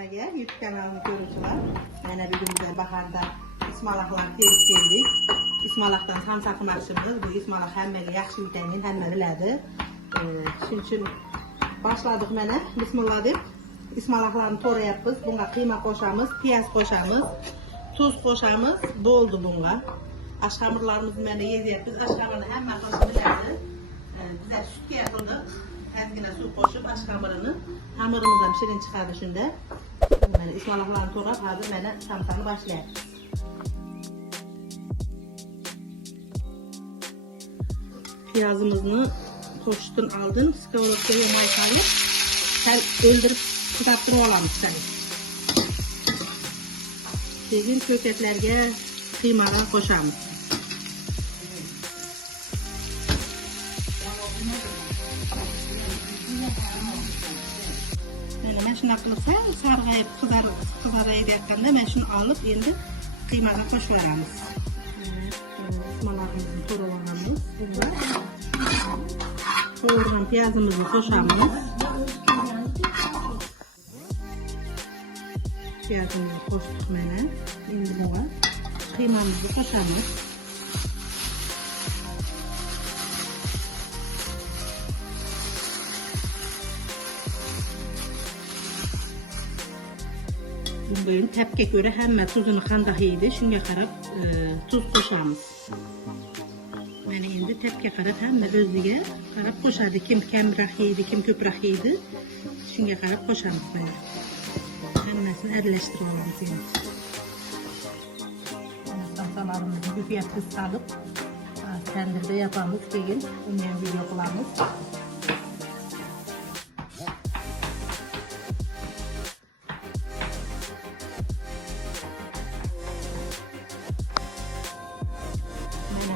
YouTube kanalını görüntüler. Mənə bir gün də baharda ismalaqlar terib geldik. İsmalaqdan samsaqı məxşimiz. Bu ismalaq həmməli yaxşı vitamin, həmməlilədir. Şunun üçün başladıq mənə. Bismillah deyib. İsmalaqlarını torayab biz. Bunga qıyma qoşamız, piyaz qoşamız, tuz qoşamız. Boldu bunga. Aş hamurlarımızı mənə yezəyib biz. Aş hamurunu həmmə qoşabilirdi. Bizə süt yapıldık. Əzginə su qoşub aş hamurunu. Hamurumuzdan şirin çıxardı şunda. Mənə ismalaqlarını torab, hazır mənə samsaqı başlayaq. Piyazımızı koştun aldın, skavrokaya maykalayıp sen öldürüp çıkarttırıp alamış seni. Şimdi köketlerge kıymadan koşamız. Ben şunu yapılırsa sargayıp kızarayıp yatkanda ben şunu alıp şimdi kıymadan koşuyoruz. Ismalağımızı torulamamız. Soğuran piyazımızı koşamız. Piyazımızı koştuk mənə. Şimdi buna kıymamızı koşamız. Bugün təpkə görə həmmə tuzunu qandaq yeydi. Şunga qarab tuz qoşamız. Mənə indi təpkə qarab həmmə özlüyə qarab qoşadı. Kim kəmraq yeydi, kim köpraq yeydi. Şunga qarab qoşamız mənə. Həmməsini ədləşdirib alamız indi. Salsalarımızı güfəyə tuz salıb təndirdə yapamız. Keyin ümumən video qılamız.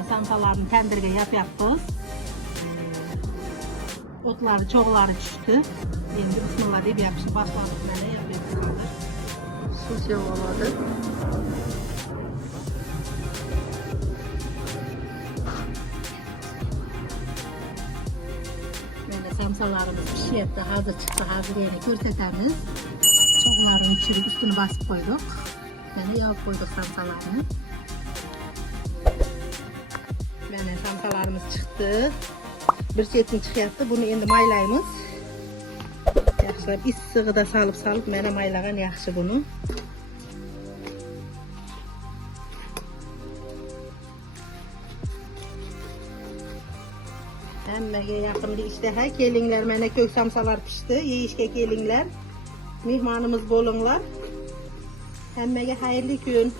Samsalarını tendirge yapıyoruz. Otları, çoğuları düştü. Şimdi bismillah deyip yapışıp başladık. Böyle yapıyoruz. Sus yağladı. Böyle samsalarımız pişiyette hazır çıktı. Hazır yeni görsetemiz. Çoğularını çürük üstünü basıp koyduk. Böyle yağ koyduk samsalarını. Yani samsalarımız çıktı. Bir çetin çıkıyaptı. Bunu endi maylayımız. Yaxşılab issiğı da salıp mənə maylagan yaxşı bunu. Həmməyə yaxın bir iştəha. Kelinglər, mənə kök samsalar pişdi. Yeyişkə kelinglər. Mehmanımız bolunlar. Həmməyə hayırlı gün.